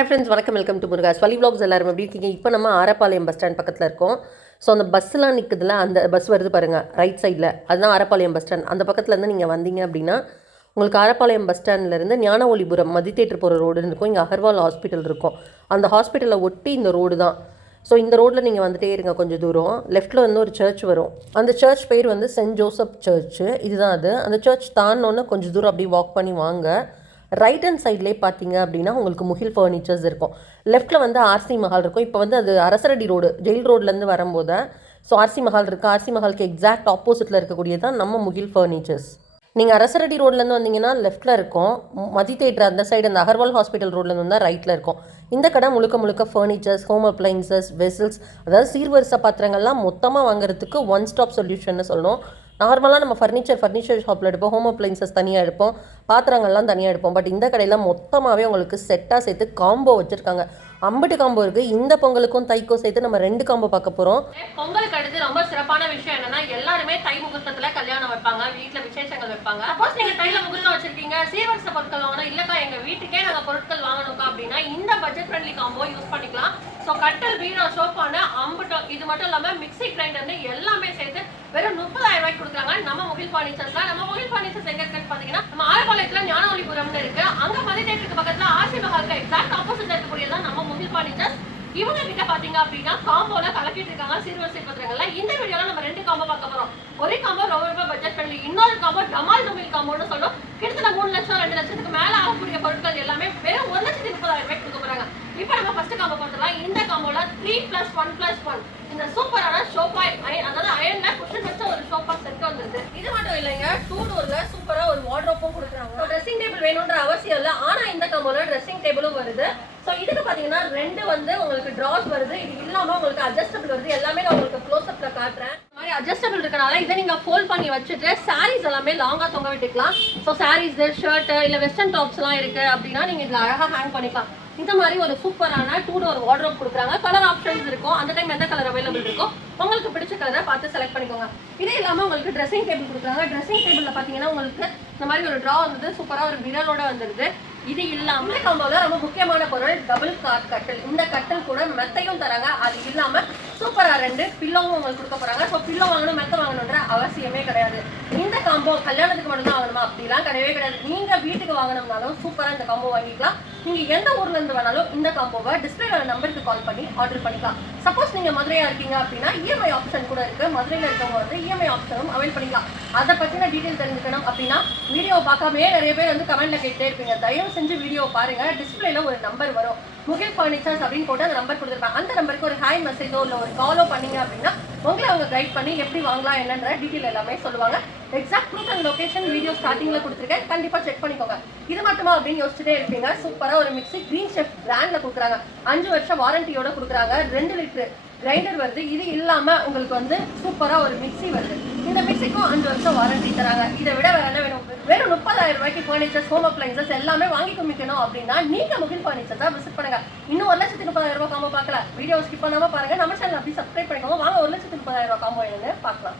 Hi friends வணக்கம். Welcome to Muruga ஸ்வலி vlogs எல்லாரும் எப்படி இருக்கீங்க? இப்போ நம்ம ஆரப்பாளையம் பஸ் ஸ்டாண்ட் பக்கத்தில் இருக்கோம். ஸோ அந்த பஸ்ஸெலாம் நிற்குதுல அந்த பஸ் வருது பாருங்கள் ரைட் சைடில் அதுதான் ஆரப்பாளையம் பஸ் ஸ்டாண்ட் அந்த பக்கத்துலேருந்து நீங்கள் வந்தீங்க அப்படின்னா உங்களுக்கு ஆரப்பாளையம் பஸ் ஸ்டாண்ட்லேருந்து ஞான ஒளிபுரம் மதி தேட்டர் போகிற ரோடுன்னு இருக்கும். இங்கே அகர்வால் ஹாஸ்பிட்டல் இருக்கும். அந்த ஹாஸ்பிட்டலை ஒட்டி இந்த ரோடு தான். ஸோ இந்த ரோட்டில் நீங்கள் வந்துட்டே இருங்க கொஞ்சம் தூரம். லெஃப்ட்டில் வந்து ஒரு சர்ச் வரும். அந்த சர்ச் பேர் வந்து சென்ட் ஜோசப் சர்ச்சு இதுதான் அது. அந்த சர்ச் தாண்டோன்னு கொஞ்சம் தூரம் அப்படியே வாக் பண்ணி வாங்க. ரைட் ஹேண்ட் சைட்லேயே பார்த்தீங்க அப்படின்னா உங்களுக்கு முகில் ஃபர்னிச்சர்ஸ் இருக்கும். லெஃப்ட்டில் வந்து ஆர்சி மஹால் இருக்கும். இப்போ வந்து அது அரசரடி ரோடு ஜெயில் ரோட்லேருந்து வரும்போது ஸோ ஆர்சி மஹால் இருக்குது ஆர்சி மஹாலுக்கு எக்ஸாக்ட் ஆப்போசிட்டில் இருக்கக்கூடியது தான் நம்ம முகில் ஃபர்னிச்சர்ஸ் நீங்கள் அரசரடி ரோட்லேருந்து வந்தீங்கன்னா லெஃப்ட்டில் இருக்கும். மதி தேட்டர் அந்த சைடு அந்த அகர்வால் ஹாஸ்பிட்டல் ரோட்லேருந்து வந்தால் ரைட்டில் இருக்கும். இந்த கடை முழுக்க முழுக்க ஃபர்னிச்சர்ஸ் ஹோம் அப்ளைன்சஸ் வெசல்ஸ் அதாவது சீர்வரிசை பாத்திரங்கள்லாம் மொத்தமாக வாங்குறதுக்கு ஒன் ஸ்டாப் சொல்யூஷன்னு சொல்லணும் நார்மலாக நம்ம ஃபர்னிச்சர் ஃபர்னிச்சர் ஷாப்பில் எடுப்போம். ஹோம் அப்ளைன்சஸ் தனியாக எடுப்போம். பாத்திரங்கள்லாம் தனியாக எடுப்போம். பட் இந்த கடையில் மொத்தமாகவே உங்களுக்கு செட்டாக சேர்த்து காம்போ வச்சுருக்காங்க. அம்பட்டு காம்போ இருக்குது இந்த பொங்கலுக்கும் தைக்கும் சேர்த்து நம்ம ரெண்டு காம்போ பார்க்க போகிறோம் பொங்கலுக்கு அடுத்து ரொம்ப சிறப்பான விஷயம் என்னன்னா எல்லாருமே தை முகூர்த்தத்துல கல்யாணம் வைப்பாங்க. வீட்டில் விசேஷங்கள் வைப்பாங்க. சப்போஸ் நீங்க தைல முகூர்த்தம் வச்சிருக்கீங்க. சீர்வரிசை பொருட்கள் வாங்கணும். இல்லக்கா எங்க வீட்டுக்கே நாங்க பொருட்கள் வாங்கணும்க்கா அப்படின்னா இந்த பட்ஜெட் ஃப்ரெண்ட்லி காம்போ யூஸ் பண்ணிக்கலாம். ஸோ கட்டல் பீரோ சோப்பான அம்புட்டம் இது மட்டும் இல்லாம மிக்ஸி கிரைண்டர்னு எல்லாமே சேர்த்து வெறும் முப்பதாயிரம் ரூபாய்க்கு கொடுக்குறாங்க. நம்ம முகில் ஃபர்னிச்சர்ஸ்ல நம்ம முகில் ஃபர்னிச்சர்ஸ் எங்க இருக்குன்னு பாத்தீங்கன்னா நம்ம ஆரப்பாளையத்துல ஞானவழிபுரம்னு இருக்கு. அங்க மதி தேட்டருக்கு பக்கத்துல ஆர்சி மஹாலுக்கு எக்ஸாக்ட் ஆப்போசிட் இருக்கக்கூடியதான் நம்ம முகில் ஃபர்னிச்சர்ஸ் இவங்க கிட்ட பாத்தீங்க அப்படின்னா காம்போல கலக்கிட்டு இருக்காங்க சீர்வரிசை பத்திரங்கள்ல இந்த வீடியோல நம்ம ரெண்டு காம்போ பார்க்க போறோம். ஒரே காம்போ ரொம்ப ரொம்ப பட்ஜெட் ஃப்ரெண்ட்லி இன்னொரு காம்போ டமால் டொமில் காம்போன்னு சொல்றோம் கிட்டத்தட்ட மூணு லட்சம் ரெண்டு லட்சத்துக்கு மேல ஆகக்கூடிய பொருட்கள் எல்லாமே வெறும் ஒரு லட்சத்தி முப்பதாயிரம் ரூபாய்க்கு கொடுக்க போறாங்க. இப்போ நம்ம ஃபர்ஸ்ட் காம்போ பார்த்துலாம் இந்த காம்போல three plus one plus one இந்த சூப்பரான ஷோப்பா அதாவது அயன்ல கொஸ்டின் வச்ச ஒரு ஷோப்பா செட் வந்துருது இது மட்டும் இல்லைங்க டூ டோர்ல சூப்பரா ஒரு வார்ட்ரோப்பும் கொடுக்குறாங்க. ட்ரெஸ்ஸிங் டேபிள் வேணும்ன்ற அவசியம் இல்லை. ஆனா இந்த காம்போல ட்ரெஸ்ஸிங் டேபிளும் வருது. ஸோ இதுக்கு பார்த்தீங்கன்னா ரெண்டு வந்து உங்களுக்கு ட்ராஸ் வருது. இது இல்லாமல் உங்களுக்கு அட்ஜஸ்டபிள் வருது. எல்லாமே நான் உங்களுக்கு க்ளோஸ் அப்ல காட்டுறேன். இந்த மாதிரி அட்ஜஸ்டபிள் இருக்கனால இதை நீங்கள் ஃபோல்ட் பண்ணி வச்சுட்டு சாரீஸ் எல்லாமே லாங்காக தொங்க விட்டுக்கலாம். ஸோ சாரீஸ் ஷர்ட் இல்லை வெஸ்டர்ன் டாப்ஸ்லாம் இருக்குது அப்படின்னா நீங்கள் இதில் அழகாக ஹேங் பண்ணிக்கலாம். இந்த மாதிரி ஒரு சூப்பரான டூ டோர் வார்ட்ரோப் கொடுக்குறாங்க. கலர் ஆப்ஷன்ஸ் இருக்கும். அந்த டைம் எந்த கலர் அவைலபிள் இருக்கோ உங்களுக்கு பிடிச்ச கலரை பார்த்து செலக்ட் பண்ணிக்கோங்க. இதே இல்லாமல் உங்களுக்கு ட்ரெஸ்ஸிங் டேபிள் கொடுக்குறாங்க. ட்ரெஸ்ஸிங் டேபிளில் பார்த்தீங்கன்னா உங்களுக்கு இந்த மாதிரி ஒரு ட்ரா வந்து சூப்பராக ஒரு விரலோட வந்துருது. இது இல்லாம நம்மளோட ரொம்ப முக்கியமான பொருள் டபுள் காட் கட்டில் இந்த கட்டில் கூட மெத்தையும் தராங்க. அது இல்லாம சூப்பரா ரெண்டு பில்லோவும் உங்களுக்கு கொடுக்க போறாங்க. ஸோ பில்லோ வாங்கணும் மெத்த வாங்கணுன்ற அவசியமே கிடையாது. இந்த காம்போ கல்யாணத்துக்கு மட்டும் தான் வாங்கணுமா? அப்படிலாம் கிடையவே கிடையாது. நீங்க வீட்டுக்கு வாங்கணும்னாலும் சூப்பரா இந்த காம்போ வாங்கிக்கலாம். நீங்கள் எந்த ஊர்ல இருந்து வேணாலும் இந்த காம்போவை டிஸ்பிளேல நம்பருக்கு கால் பண்ணி ஆர்டர் பண்ணிக்கலாம். சப்போஸ் நீங்க மதுரையா இருக்கீங்க அப்படின்னா இஎம்ஐ ஆப்ஷன் கூட இருக்கு. மதுரையில் இருக்கவங்க வந்து இஎம்ஐ ஆப்ஷனும் அவைல் பண்ணிக்கலாம். அதை பற்றின டீடைல் தெரிஞ்சுக்கணும் அப்படின்னா வீடியோ பார்க்காமே நிறைய பேர் வந்து கமெண்ட்ல கேட்டே இருப்பீங்க. தயவு செஞ்சு வீடியோ பாருங்க. டிஸ்பிளேல ஒரு நம்பர் வரும். முகில் ஃபர்னிச்சர்ஸ் அப்படின்னு போட்டு அந்த நம்பர் கொடுத்துருப்பாங்க அந்த நம்பருக்கு ஒரு ஹாய் மெசேஜோ இல்லை ஒரு காலோ பண்ணீங்க அப்படின்னா உங்களை அவங்க கைட் பண்ணி எப்படி வாங்கலாம் என்னன்ற டீட்டெயில் எல்லாமே சொல்லுவாங்க. Exact proof and location video ஸ்டார்டிங்ல கொடுத்துருக்கேன். கண்டிப்பாக செக் பண்ணிக்கோங்க. இது மட்டுமா அப்படின்னு யோசிச்சுட்டே இருப்பீங்க. சூப்பரா ஒரு மிக்ஸி கிரீன் ஷெஃப் பிராண்டில் கொடுக்குறாங்க. அஞ்சு வருஷம் வாரண்டியோட கொடுக்குறாங்க. ரெண்டு லிட்டர் கிரைண்டர் வருது. இது இல்லாமல் உங்களுக்கு வந்து சூப்பராக ஒரு மிக்சி வருது. இந்த மிக்ஸிக்கும் அஞ்சு வருஷம் வாரண்டி தராங்க. இதை விட வேற என்ன வேணும்? வெறும் முப்பதாயிரம் ரூபாய்க்கு ஃபர்னிச்சர்ஸ் ஹோம் அப்ளைன்சஸ் எல்லாமே வாங்கி குமிக்கணும் அப்படின்னா நீங்க முகில் ஃபர்னிச்சர் தான் விசிட் பண்ணுங்க. இன்னும் ஒரு லட்சத்தி முப்பதாயிரம் ரூபாய் காம்போ பார்க்கல. வீடியோ ஸ்கிப் பண்ணாமல் பாருங்க. நம்ம சேனல் அப்படி சப்ஸ்கிரைப் பண்ணிக்கோங்க. வாங்க ஒரு லட்சத்துக்கு முப்பதாயிரம் ரூபாய் காம்போ என்னன்னு பார்க்கலாம்.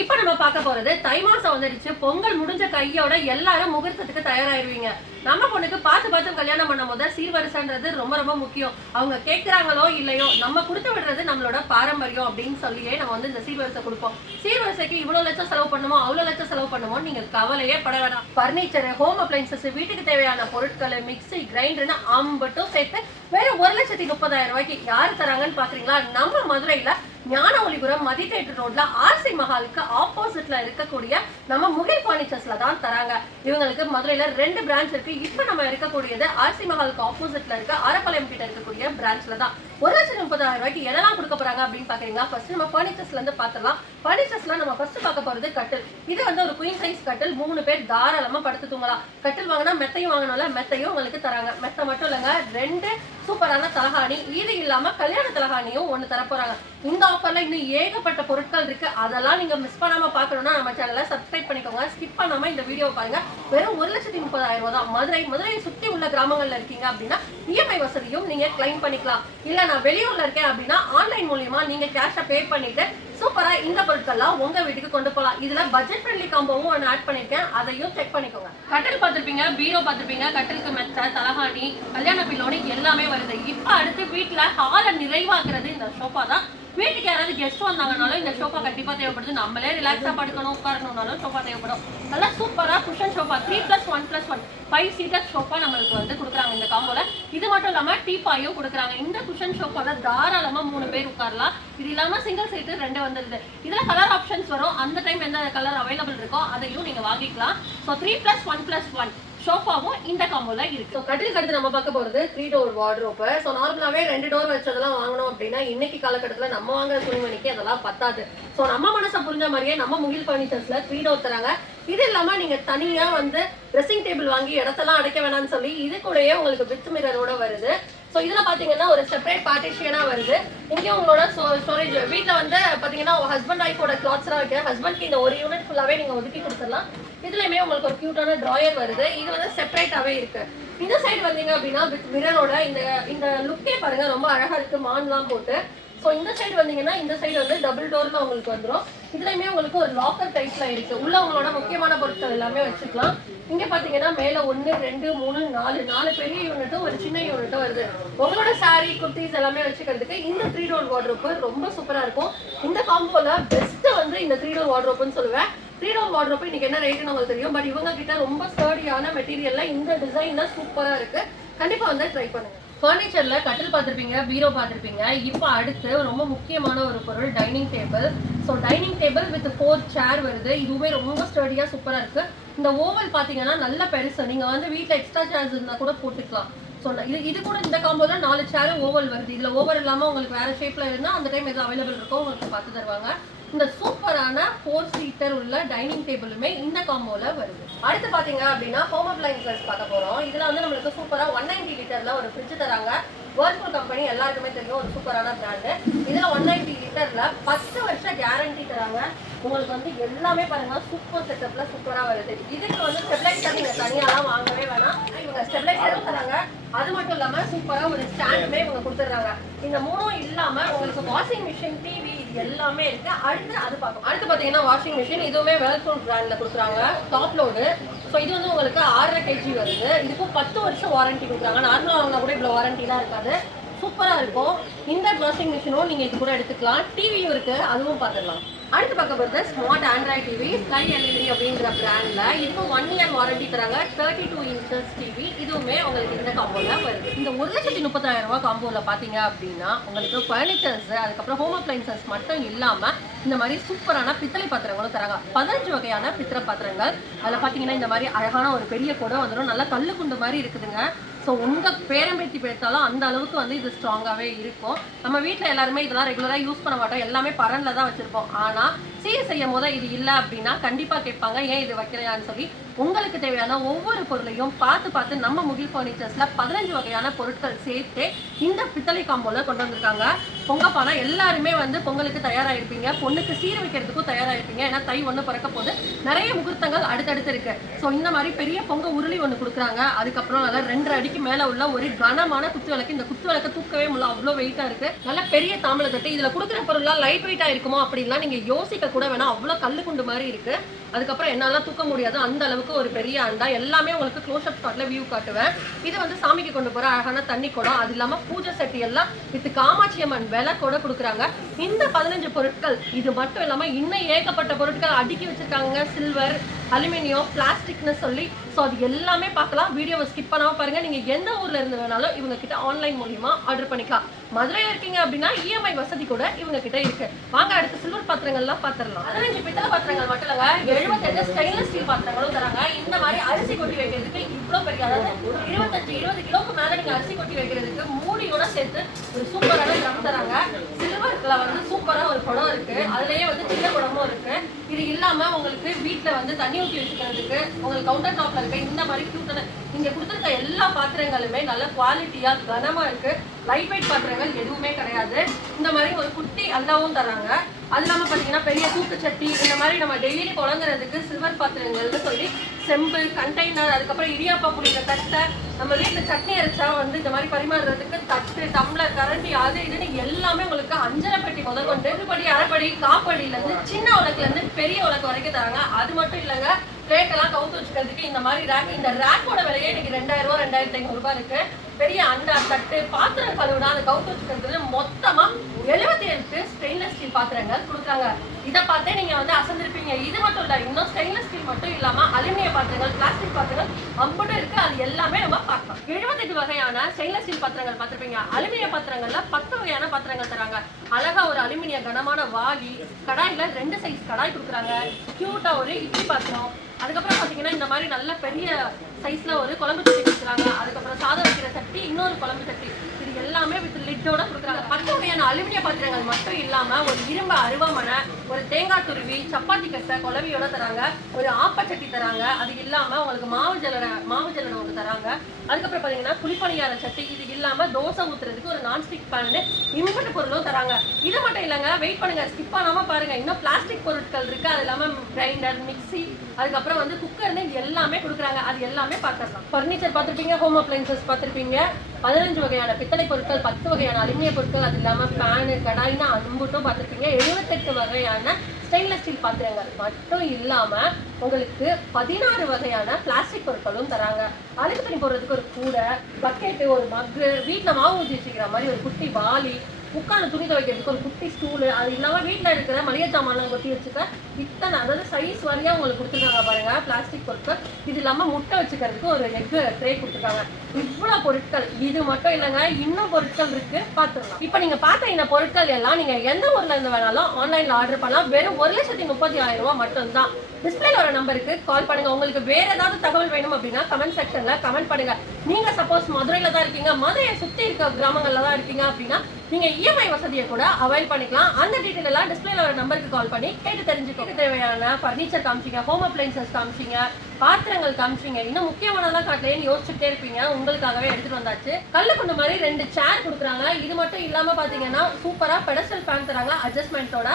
இப்போ நம்ம பார்க்க போறது தை மாசம் வந்துடுச்சு பொங்கல் முடிஞ்ச கையோட எல்லாரும் முகூர்த்தத்துக்கு தயாராயிருவீங்க. நம்ம பொண்ணுக்கு பார்த்து பார்த்து கல்யாணம் பண்ணும் போது சீர்வரிசைன்றது ரொம்ப ரொம்ப முக்கியம். அவங்க கேட்குறாங்களோ இல்லையோ நம்ம கொடுத்து விடுறது நம்மளோட பாரம்பரியம் அப்படின்னு சொல்லியே நம்ம வந்து இந்த சீர்வரிசை கொடுப்போம். சீர்வரிசைக்கு இவ்வளோ லட்சம் செலவு பண்ணுமோ அவ்வளோ லட்சம் செலவு பண்ணுமோ நீங்கள் கவலையே பட வேணாம். ஃபர்னிச்சர் ஹோம் அப்ளைன்சஸ் வீட்டுக்கு தேவையான பொருட்கள் மிக்ஸி கிரைண்டர்னு அம்பட்டும் சேர்த்து வேற ஒரு லட்சத்தி முப்பதாயிரம் ரூபாய்க்கு யார் தராங்கன்னு பாக்குறீங்களா? நம்ம மதுரையில் ஞான ஒளிபுரம் மதி தேட்டர் ரோட்ல ஆர்சி மஹாலுக்கு ஆப்போசிட்ல இருக்கக்கூடிய நம்ம முகில் பர்னிச்சர்ஸ்ல தான் தராங்க. இவங்களுக்கு மதுரையில ரெண்டு பிரான்ச் இருக்கு. இப்போ நம்ம இருக்கக்கூடியது ஆர்சி மஹாலுக்கு ஆப்போசிட்ல இருக்க ஆரப்பாளையம் கிட்ட இருக்கக்கூடிய பிரான்ச்ல தான். ஒரு லட்சம் முப்பதாயிரம் ரூபாய்க்கு எதெல்லாம் கொடுக்க போறாங்க அப்படின்னு பாக்குறீங்களா? ஃபர்ஸ்ட் நம்ம ஃபர்னிச்சர்ஸ்ல இருந்து பாத்திரலாம் ஃபர்னிச்சர்ஸ்ல நம்ம ஃபர்ஸ்ட் பார்க்க போறது கட்டில். இது வந்து ஒரு குயின் சைஸ் கட்டில். மூணு பேர் தாராளமா படுத்து தூங்கலாம். கட்டில் வாங்கினா மெத்தையும் வாங்கணும்ல மெத்தையும் உங்களுக்கு தராங்க. மெத்தை மட்டும் இல்லைங்க ரெண்டு சூப்பரான தலகாணி. இது இல்லாம கல்யாண தலகாணியும் ஒண்ணு தர போறாங்க. இந்த ஆஃபர்ல இன்னும் ஏகப்பட்ட பொருட்கள் இருக்கு. அதெல்லாம் நீங்க மிஸ் பண்ணாம பாக்கணும்னா நம்ம சேனலை சப்ஸ்கிரைப் பண்ணிக்கோங்க. ஸ்கிப் பண்ணாம இந்த வீடியோ பாருங்க. வெறும் ஒரு லட்சத்தி முப்பதாயிரம் ரூபாய் தான். மதுரை மதுரையை சுத்தி உள்ள கிராமங்கள்ல இருக்கீங்க அப்படின்னா இஎம்ஐ வசதியும் நீங்க கிளைம் பண்ணிக்கலாம். இல்ல நான் வெளியூர்ல இருக்கேன் அப்படின்னா ஆன்லைன் மூலியமா நீங்க கேஷை பே பண்ணிட்டு சூப்பரா இந்த பொருட்கள்லாம் உங்க வீட்டுக்கு கொண்டு போகலாம் இதுல பட்ஜெட் ஃப்ரெண்ட்லி காம்போவும் ஒன்று ஆட் பண்ணிருக்கேன். அதையும் செக் பண்ணிக்கோங்க. கட்டில் பார்த்திருப்பீங்க பீரோ பார்த்துருப்பீங்க கட்டிலுக்கு மெத்த தலகாணி கல்யாண பில்லோனி எல்லாமே வருது. இப்போ அடுத்து வீட்டில் ஹாலை நிறைவாக்குறது இந்த சோஃபா தான். வீட்டுக்கு யாராவது கெஸ்ட் வந்தாங்கனாலும் இந்த சோஃபா கண்டிப்பா தேவைப்படுது. நம்மளே ரிலாக்ஸா படுக்கணும் உட்காரணும்னாலும் சோஃபா தேவைப்படும். நல்லா சூப்பரா cushion sofa three plus one plus one five seater sofa நம்மளுக்கு வந்து கொடுக்குறாங்க இந்த காம்போல இது மட்டும் இல்லாமல் டீப்பாயும் கொடுக்குறாங்க. இந்த குஷன் சோஃபால தாராளமா மூணு பேர் உட்காரலாம். இது இல்லாம சிங்கிள் சீட்டு ரெண்டு வந்துருது. இதுல கலர் ஆப்ஷன்ஸ் வரும். அந்த டைம் எந்த கலர் அவைலபிள் இருக்கோ அதையும் நீங்க வாங்கிக்கலாம். So three plus one plus one சோஃபாவும் இந்த காம்போல இருக்கு. கட்டில் அடுத்து நம்ம பார்க்க போறது த்ரீ டோர் வார்ட்ரோப்பு ஸோ நார்மலாவே ரெண்டு டோர் வச்சதெல்லாம் வாங்கணும் அப்படின்னா இன்னைக்கு காலகட்டத்தில் நம்ம வாங்குற துணிமணிக்கு அதெல்லாம் பத்தாது. ஸோ நம்ம மனசை புரிஞ்ச மாதிரியே நம்ம முகில் ஃபர்னிச்சர்ஸ்ல த்ரீ டோர் தராங்க. இது இல்லாம நீங்க தனியா வந்து ட்ரெஸ்ஸிங் டேபிள் வாங்கி இடத்தெல்லாம் அடைக்க வேணாம்னு சொல்லி இது கூடயே உங்களுக்கு வித் மிரரோட வருது. ஸோ இதில் பார்த்தீங்கன்னா ஒரு செப்பரேட் பார்ட்டிஷியனாக வருது. இங்கே உங்களோட ஸ்டோரேஜ் வீட்டில் வந்து பார்த்தீங்கன்னா ஹஸ்பண்ட் ஒய்ஃபோட கிளாத்ஸ்லாம் இருக்கு. ஹஸ்பண்ட்க்கு இந்த ஒரு யூனிட் ஃபுல்லாவே நீங்கள் ஒதுக்கி கொடுத்துடலாம். இதுலயுமே உங்களுக்கு ஒரு கியூட்டான ட்ராயர் வருது. இது வந்து செப்பரேட்டாவே இருக்கு. இந்த சைடு வந்தீங்க அப்படின்னா வித் மிரரோட இந்த இந்த லுக்கே பாருங்க ரொம்ப அழகா இருக்கு. மான்லாம் போட்டு. ஸோ இந்த சைடு வந்தீங்கன்னா இந்த சைடு வந்து டபுள் டோர்ல உங்களுக்கு வந்துடும் இதுலயுமே உங்களுக்கு ஒரு லாக்கர் டைப்ல இருக்கு. உள்ள உங்களோட முக்கியமான பொருட்கள் எல்லாமே வச்சுக்கலாம். இங்க பாத்தீங்கன்னா மேல ஒன்று ரெண்டு மூணு நாலு நாலு பெரிய யூனிட்டும் ஒரு சின்ன யூனிட்டும் வருது. உங்களோட saree குர்த்திஸ் எல்லாமே வச்சுக்கிறதுக்கு இந்த த்ரீ டோர் வார்ட்ரோப் ரொம்ப சூப்பரா இருக்கும். இந்த காம்போல பெஸ்ட் வந்து இந்த த்ரீ டோர் வார்ட்ரோப்னு சொல்லுவேன். ஃப்ரீடம் டோர் வார்ட்ரோப் இன்னைக்கு என்ன ரேட்டுன்னு உங்களுக்கு தெரியும். பட் இவங்க கிட்ட ரொம்ப ஸ்டர்டியான மெட்டீரியல்ல இந்த டிசைன்ல சூப்பரா இருக்கு. கண்டிப்பா வந்து ட்ரை பண்ணுங்க. ஃபர்னிச்சரில் கட்டில் பார்த்துருப்பீங்க பீரோ பார்த்துருப்பீங்க. இப்போ அடுத்து ரொம்ப முக்கியமான ஒரு பொருள் dining table so dining table with four chair வருது. இதுவுமே ரொம்ப ஸ்டடியாக சூப்பராக இருக்குது இந்த ஓவல் பார்த்தீங்கன்னா நல்ல பெருசு. நீங்கள் வந்து வீட்டில் எக்ஸ்ட்ரா சேர்ஸ் இருந்தால் கூட போட்டுக்கலாம். ஸோ இது இது கூட இந்த காம்போல நாலு சேரும் ஓவல் வருது. இதில் ஓவர் இல்லாமல் உங்களுக்கு வேறு ஷேப்பில் இருந்தால் அந்த டைம் எது அவைலபிள் இருக்கோ உங்களுக்கு பார்த்து தருவாங்க. இந்த சூப்பரான ஃபோர் சீட்டர் உள்ள டைனிங் டேபிளுமே இந்த காம்போல வருது. அடுத்து பாத்தீங்க அப்படின்னா ஹோம் அப்ளைன்சஸ் பார்க்க போறோம். இதுல வந்து நம்மளுக்கு சூப்பரா ஒன் நைன்டி லிட்டர்ல ஒரு ஃப்ரிட்ஜ் தராங்க. வேர்ல்பூல் கம்பெனி எல்லாருக்குமே தெரியும் ஒரு சூப்பரான பிராண்டு இதுல ஒன் நைன்டி லிட்டர்ல பத்து வருஷம் கேரண்டி தராங்க. உங்களுக்கு வந்து எல்லாமே பாருங்க சூப்பர் செட்டப்ல சூப்பரா வருது. இதுக்கு வந்து ஸ்டெபிளைசர் நீங்க தனியாலாம் வாங்கவே வேணாம். இவங்க ஸ்டெபிளைசரும் தராங்க. அது மட்டும் இல்லாம சூப்பரா ஒரு ஸ்டாண்டுமே இவங்க கொடுத்துட்றாங்க. இந்த மூணும் இல்லாம உங்களுக்கு வாஷிங் மிஷின் டிவி எல்லாமே இருக்கு. அடுத்து அது பார்க்கும் அடுத்து பார்த்தீங்கன்னா வாஷிங் மிஷின் இதுவுமே வேர்ல்பூல் பிராண்டில் கொடுக்குறாங்க. டாப் லோடு ஸோ இது வந்து உங்களுக்கு ஆறரை கேஜி வருது. இதுக்கும் பத்து வருஷம் வாரண்டி கொடுக்குறாங்க. நார்மலாக வாங்கினா கூட இவ்வளோ வாரண்டிலாம் இருக்காது. சூப்பராக இருக்கும். இந்த வாஷிங் மிஷினும் நீங்கள் இது கூட எடுத்துக்கலாம். டிவியும் இருக்குது அதுவும் பார்த்துடலாம் அடுத்து பார்க்க வந்து smart Android TV Sky LED அப்படின்ற பிராண்டில் இதுவும் ஒன் இயர் வாரண்டி தராங்க. தேர்ட்டி டூ இன்ச்சஸ் டிவி இதுவுமே உங்களுக்கு இந்த காம்போல வருது. இந்த ஒரு லட்சத்தி முப்பதாயிரம் ரூபா காம்போவில் பார்த்தீங்க அப்படின்னா உங்களுக்கு ஃபர்னிச்சர்ஸ் அதுக்கப்புறம் ஹோம் அப்ளைன்சஸ் மட்டும் இல்லாம இந்த மாதிரி சூப்பரான பித்தளை பாத்திரங்களும் தராங்க. பதினஞ்சு வகையான பித்தளை பாத்திரங்கள். அதில் பார்த்தீங்கன்னா இந்த மாதிரி அழகான ஒரு பெரிய குடம் வந்துடும் நல்லா கல்லு குண்டு மாதிரி இருக்குதுங்க. ஸோ உங்கள் பேரம்பேத்தி பேர்த்தாலும் அந்த அளவுக்கு வந்து இது ஸ்ட்ராங்காகவே இருக்கும். நம்ம வீட்டில் எல்லாருமே இதெல்லாம் ரெகுலராக யூஸ் பண்ண மாட்டோம். எல்லாமே பரனில் தான் வச்சுருப்போம். ஆனால் சீர் செய்யும் போது இது இல்லை அப்படின்னா கண்டிப்பாக கேட்பாங்க ஏன் இது வைக்கிறையான்னு சொல்லி உங்களுக்கு தேவையான ஒவ்வொரு பொருளையும் பார்த்து பார்த்து நம்ம முகில் ஃபர்னிச்சர்ஸில் பதினஞ்சு வகையான பொருட்கள் சேர்த்து இந்த பித்தளை காம்போல கொண்டு வந்திருக்காங்க. பொங்கப்பானா எல்லாருமே வந்து பொங்கலுக்கு தயாராகிருப்பீங்க பொண்ணுக்கு சீர் வைக்கிறதுக்கும் தயாராகிருப்பீங்க ஏன்னா தை ஒன்று பிறக்க போது நிறைய முகூர்த்தங்கள் அடுத்தடுத்து இருக்கு. ஸோ இந்த மாதிரி பெரிய பொங்க உருளி ஒன்று கொடுக்குறாங்க. அதுக்கப்புறம் நல்லா ரெண்டு அடிக்கு மேலே உள்ள ஒரு கனமான குத்து விளக்கு. இந்த குத்து விளக்க தூக்கவே முடியல அவ்வளோ வெயிட்டாக இருக்கு. நல்ல பெரிய தாமலை தட்டு இதில் கொடுக்குற பொருள்லாம் லைட் வெயிட்டாக இருக்குமோ அப்படின்லாம் நீங்கள் யோசிக்க கூட வேணாம் அவ்வளோ கல்லு குண்டு மாதிரி இருக்கு. அதுக்கப்புறம் என்னால தூக்க முடியாது. அந்த அளவுக்கு ஒரு பெரிய அண்டா எல்லாமே உங்களுக்கு க்ளோஸ் அப் ஷாட்ல வியூ காட்டுவேன். இது வந்து சாமிக்கு கொண்டு போற அழகான தண்ணி குடம். அது இல்லாம பூஜை சட்டி எல்லாம் வித் காமாட்சி அம்மன் விலை கூட கொடுக்குறாங்க. இந்த பதினஞ்சு பொருட்கள் இது மட்டும் இல்லாம இன்னும் ஏகப்பட்ட பொருட்கள் அடுக்கி வச்சிருக்காங்க. சில்வர் அலுமினியம் பிளாஸ்டிக்னு சொல்லி. ஸோ அது எல்லாமே பார்க்கலாம். வீடியோவை ஸ்கிப் பண்ணாம பாருங்கள் நீங்கள் எந்த ஊரில் இருந்து வேணாலும் இவங்க கிட்ட ஆன்லைன் மூலியமா ஆர்டர் பண்ணிக்கலாம். மதுரையில் இருக்கீங்க அப்படின்னா இஎம்ஐ வசதி கூட இவங்க கிட்ட இருக்கு. வாங்க அடுத்து சில்வர் பாத்திரங்கள்லாம் பார்த்துடலாம் பதினஞ்சு பித்தளை பாத்திரங்கள் மட்டும் இல்லைங்க. எழுபத்தெட்டு ஸ்டெயின்லெஸ் ஸ்டீல் பாத்திரங்களும் தராங்க. இந்த மாதிரி அரிசி கொட்டி வைக்கிறதுக்கு இவ்வளோ பெரிய அதாவது இருபத்தஞ்சு இருபது கிலோக்கு மேல நீங்க அரிசி கொட்டி வைக்கிறதுக்கு மூடியோட சேர்த்து ஒரு சூப்பரான ட்ரம் தராங்க. சில்வர்ல வந்து சூப்பரா ஒரு குடம் இருக்கு. அதுலயே வந்து சின்ன குடமும் இருக்கு. இது இல்லாம உங்களுக்கு வீட்ல வந்து தண்ணி ஊற்றி வச்சுக்கிறதுக்கு உங்களுக்கு கவுண்டர் டாப்ல இருக்க இந்த மாதிரி கியூட்டான நீங்க கொடுத்துருக்க எல்லா பாத்திரங்களுமே நல்ல குவாலிட்டியா கனமா இருக்கு. லைட் வெயிட் பாத்திரங்கள் எதுவுமே கிடையாது. இந்த மாதிரி ஒரு குட்டி அல்லாவும் தராங்க. அது இல்லாமல் பாத்தீங்கன்னா பெரிய தூக்கு சட்டி இந்த மாதிரி நம்ம டெய்லி குழங்குறதுக்கு சில்வர் பாத்திரங்கள்னு சொல்லி செம்பு கண்டெய்னர் அதுக்கப்புறம் இடியாப்பா புளிக்கிற தட்டை நம்ம வீட்டில் சட்னி அரைச்சா வந்து இந்த மாதிரி பரிமாறுறதுக்கு தட்டு டம்ளர் கரண்டி அது இதுன்னு எல்லாமே உங்களுக்கு அஞ்சரை பெட்டி முதற்கொண்டு படி அரைப்படி காப்படியிலேருந்து சின்ன உலக்கிலேருந்து பெரிய உலக்கு வரைக்கும் தராங்க. அது மட்டும் இல்லைங்க ரேக்கெல்லாம் கவுத்து வச்சுக்கிறதுக்கு இந்த மாதிரி ரேக் இந்த ரேக்கோட விலையே இன்னைக்கு ரெண்டாயிரம் ரூபா ரெண்டாயிரத்தி ஐநூறு இருக்குது பெரிய அண்டா தட்டு பாத்திரம் கழுவுனா அந்த கவுத்து வச்சுக்கிறது மொத்தமா எழுபத்தி எட்டு ஸ்டெயின்லெஸ் ஸ்டீல் பாத்திரங்கள் கொடுக்குறாங்க. இதை பார்த்தே நீங்க வந்து அசந்திருப்பீங்க. இது மட்டும் இல்ல இன்னும் ஸ்டெயின்லெஸ் ஸ்டீல் மட்டும் இல்லாம அலுமினிய பாத்திரங்கள் பிளாஸ்டிக் பாத்திரங்கள் அம்புட்டும் இருக்கு. அது எல்லாமே நம்ம பார்க்கலாம். எழுபத்தெட்டு வகையான ஸ்டெயின்லெஸ் ஸ்டீல் பாத்திரங்கள் பார்த்துருப்பீங்க. அலுமினிய பாத்திரங்கள்ல பத்து வகையான பாத்திரங்கள் தராங்க. அழகா ஒரு அலுமினிய கனமான வாளி கடாயில ரெண்டு சைஸ் கடாய் கொடுக்குறாங்க. கியூட்டா ஒரு இட்லி பாத்திரம். அதுக்கப்புறம் பாத்தீங்கன்னா இந்த மாதிரி நல்ல பெரிய சைஸில் ஒரு குழம்பு சட்டி கொடுக்குறாங்க. அதுக்கப்புறம் சாதம் வைக்கிற சட்டி இன்னொரு குழம்பு சட்டி இது எல்லாமே வித் லிட்டோட கொடுக்குறாங்க. பத்து வகையான அலுமினிய பாத்திரங்கள் மட்டும் இல்லாமல் ஒரு இரும்பு அருவாமனை ஒரு தேங்காய் துருவி சப்பாத்தி கட்டை குழவியோட தராங்க. ஒரு ஆப்பச்சட்டி தராங்க. அது இல்லாமல் உங்களுக்கு மாவு ஜலனை மாவு ஜலனை ஒன்று தராங்க. அதுக்கப்புறம் பார்த்தீங்கன்னா குழிப்பணியார சட்டி இது இல்லாமல் தோசை ஊற்றுறதுக்கு ஒரு நான்ஸ்டிக் பேனு இம்பட்டு பொருளும் தராங்க. இது மட்டும் இல்லைங்க வெயிட் பண்ணுங்க ஸ்கிப் பண்ணாமல் பாருங்க. இன்னும் பிளாஸ்டிக் பொருட்கள் இருக்கு. அது இல்லாமல் கிரைண்டர் மிக்ஸி அதுக்கப்புறம் வந்து குக்கர்னு எல்லாமே கொடுக்குறாங்க. அது எல்லாமே பார்த்துடலாம் ஃபர்னிச்சர் பார்த்துருப்பீங்க ஹோம் அப்ளைன்சஸ் பார்த்துருப்பீங்க பதினஞ்சு வகையான பித்தளை பொருட்கள் பத்து வகையான அலுமினிய பொருட்கள் அது இல்லாமல் பேனு கடாய்னு அன்புட்டும் பார்த்துருப்பீங்க எழுபத்தெட்டு வகையான ஸ்டெயின்லெஸ் ஸ்டீல் பாத்திரங்கள் மட்டும் இல்லாமல் உங்களுக்கு பதினாறு வகையான பிளாஸ்டிக் பொருட்களும் தராங்க. அழுக்கு தண்ணி போடுறதுக்கு ஒரு கூடை பக்கெட்டு ஒரு மக்கு வீட்டில் மாவு ஊற்றி வச்சுக்கிற மாதிரி ஒரு குட்டி வாலி உட்காந்து துணி துவைக்கிறதுக்கு ஒரு குட்டி ஸ்டூலு அது இல்லாமல் வீட்டில் இருக்கிற மளிகை சாமான்லாம் கொட்டி வச்சுக்க இத்தனை அதாவது சைஸ் வரையாக உங்களுக்கு கொடுத்துருக்காங்க பாருங்க பிளாஸ்டிக் பொருட்கள். இது இல்லாமல் முட்டை வச்சுக்கிறதுக்கு ஒரு எக்கு ட்ரே கொடுத்துருக்காங்க. இவ்வளோ பொருட்கள். இது மட்டும் இல்லைங்க இன்னும் பொருட்கள் இருக்கு. பார்த்துக்கலாம் இப்போ நீங்கள் பார்த்த இந்த பொருட்கள் எல்லாம் நீங்கள் எந்த ஊரில் இருந்து வேணாலும் ஆன்லைனில் ஆர்டர் பண்ணலாம். வெறும் ஒரு லட்சத்தி முப்பத்தி ஆயிரம் ரூபாய் மட்டும்தான். டிஸ்பிளேல வர நம்பருக்கு கால் பண்ணுங்க. உங்களுக்கு வேற ஏதாவது தகவல் வேணும் அப்படின்னா கமெண்ட் செக்ஷன்ல கமெண்ட் பண்ணுங்க. நீங்க சப்போஸ் மதுரையில தான் இருக்கீங்க மதுரையை சுத்தி இருக்க கிராமங்கள்ல தான் இருக்கீங்க அப்படின்னா நீங்க இஎம்ஐ வசதியை கூட அவைல் பண்ணிக்கலாம். அந்த டீட்டெயில் எல்லாம் டிஸ்பிளேல வர நம்பருக்கு கால் பண்ணி கேட்டு தெரிஞ்சுக்கோங்க தேவையான ஃபர்னிச்சர் காமிச்சிங்க ஹோம் அப்ளைன்சஸ் காமிச்சிங்க பாத்திரங்கள் காமிச்சிங்க. இன்னும் முக்கியமானதெல்லாம் காட்டலையேன்னு யோசிச்சுட்டே இருப்பீங்க. உங்களுக்காகவே எடுத்துட்டு வந்தாச்சு. கல்லு கொண்ட மாதிரி ரெண்டு சேர் கொடுக்குறாங்க. இது மட்டும் இல்லாம பாத்தீங்கன்னா சூப்பரா பெடஸ்டல் ஃபேன் தராங்க அட்ஜஸ்ட்மெண்ட்டோட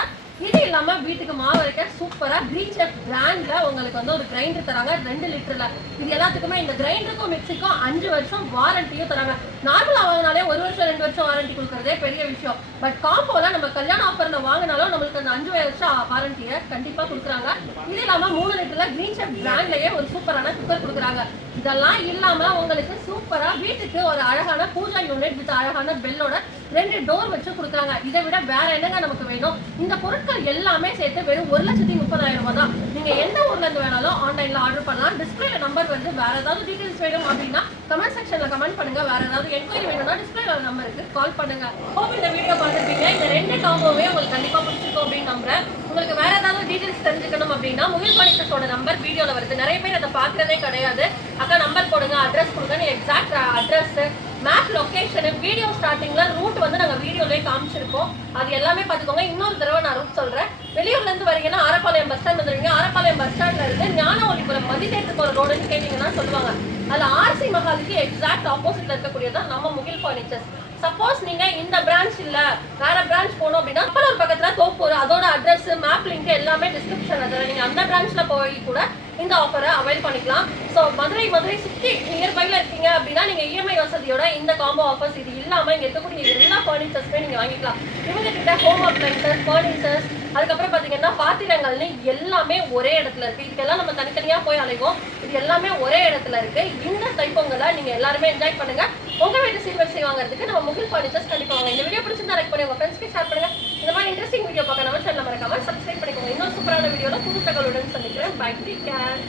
இது இல்லாம வீட்டுக்கு மாவு வைக்க சூப்பரா கிரீன் செஃப் பிராண்ட்ல உங்களுக்கு வந்து ஒரு கிரைண்டர் தராங்க. ரெண்டு லிட்டர்ல. இது எல்லாத்துக்குமே இந்த கிரைண்டருக்கும் மிக்சிக்கும் அஞ்சு வருஷம் வாரண்டியும் தராங்க. நார்மலா வாங்கினாலே ஒரு வருஷம் ரெண்டு வருஷம் வாரண்டி கொடுக்கறதே பெரிய விஷயம். பட் காம்போல நம்ம கல்யாண ஆஃபர்ல வாங்கினாலும் நம்மளுக்கு அந்த அஞ்சு வருஷம் வாரண்டியை கண்டிப்பா கொடுக்குறாங்க. இது இல்லாம மூணு லிட்டர்ல கிரீன் செஃப் பிராண்ட்லயே ஒரு சூப்பரான குக்கர் கொடுக்குறாங்க. இதெல்லாம் இல்லாம உங்களுக்கு சூப்பரா வீட்டுக்கு ஒரு அழகான பூஜா யூனிட் வித் அழகான பெல்லோட ரெண்டு டோர் வச்சு கொடுக்குறாங்க. இதை விட வேற என்னங்க நமக்கு வேணும்? இந்த பொருட்கள் எல்லாமே சேர்த்து வெறும் ஒரு லட்சத்தி முப்பதாயிரம் ரூபாய் தான். நீங்க எந்த ஊர்ல இருந்து வேணாலும் ஆன்லைன்ல ஆர்டர் பண்ணலாம். டிஸ்பிளேல நம்பர் வந்து வேற ஏதாவது டீடைல்ஸ் வேணும் அப்படின்னா கமெண்ட் செக்ஷன்ல கமெண்ட் பண்ணுங்க. வேற ஏதாவது என்கொயரி வேணும்னா டிஸ்பிளேல நம்பருக்கு கால் பண்ணுங்க. ஹோப் இந்த வீடியோ பார்த்துருப்பீங்க. இந்த ரெண்டு காம்போவே உங்களுக்கு கண்டிப்பா பிடிச்சிருக்கும் அப்படின்னு நம்புறேன். உங்களுக்கு வேற ஏதாவது டீடைல்ஸ் தெரிஞ்சுக்கணும் அப்படின்னா முயல் பணிக்கத்தோட நம்பர் வீடியோல வருது. நிறைய பேர் அதை பாக்குறதே கிடையாது. அக்கா நம்பர் போடுங்க அட்ரஸ் கொடுங்க exact address map location video ஸ்டார்டிங்ல ரூட் வந்து நாங்க வீடியோலயே காமிச்சிருக்கோம். அது எல்லாமே பாத்துக்கோங்க இன்னொரு தடவை நான் ரூட் சொல்றேன். வெளியூர்ல இருந்து வரீங்கன்னா ஆரப்பாளையம் பஸ் ஸ்டாண்ட் வந்துருவீங்க. ஆரப்பாளையம் பஸ் ஸ்டாண்ட்ல இருந்து ஞானவழிபுரம் மதிதேட்டு போற ரோடுன்னு கேட்டீங்கன்னா சொல்லுவாங்க. அதில் ஆர்சி மகாலுக்கு எக்ஸாக்ட் ஆப்போசிட்ல இருக்கக்கூடியதான் நம்ம முகில் ஃபர்னிச்சர்ஸ் சப்போஸ் நீங்க இந்த பிரான்ச் இல்ல வேற பிரான்ச் போகணும் அப்படின்னா அப்பலூர் பக்கத்துல தோப்பூர் அதோட அட்ரஸ் மேப் லிங்க் எல்லாமே டிஸ்கிரிப்ஷன் அதில் நீங்க அந்த பிரான்ச்ல போய் கூட இந்த ஆஃபரை அவைல் பண்ணிக்கலாம். ஸோ மதுரை மதுரை சுற்றி நியர்பைல இருக்கீங்க அப்படின்னா நீங்க இஎம்ஐ வசதியோட இந்த காம்போ ஆஃபர்ஸ் இது இல்லாம இங்க இருக்கக்கூடிய எல்லா ஃபர்னிச்சர்ஸுமே நீங்க வாங்கிக்கலாம். இவங்க கிட்ட ஹோம் அப்ளைன்சஸ் ஃபர்னிச்சர்ஸ் அதுக்கப்புறம் பாத்தீங்கன்னா பாத்திரங்கள்னு எல்லாமே ஒரே இடத்துல இருக்கு. இதுக்கெல்லாம் நம்ம தனித்தனியா போய் அலைவோம். இது எல்லாமே ஒரே இடத்துல இருக்கு. இந்த தைப்பொங்கலை நீங்க எல்லாருமே என்ஜாய் பண்ணுங்க. உங்க வீட்டு சீர்வரிசை வாங்குறதுக்கு நம்ம முகில் ஃபர்னிச்சர்ஸ் கண்டிப்பா வாங்க. இந்த வீடியோ பிடிச்சிருந்தா லைக் பண்ணி உங்க ஃப்ரெண்ட்ஸ்க்கு ஷேர் பண்ணுங்க. இந்த மாதிரி இன்ட்ரெஸ்டிங் வீடியோ பார்க்க நம்ம சேனல் மறக்காம சப்ஸ்கிரைப் பண்ணிக்கோங்க. இன்னொரு சூப்பரான வீடியோல புது தகவலுடன் சந்திக்கிறேன். Bye take care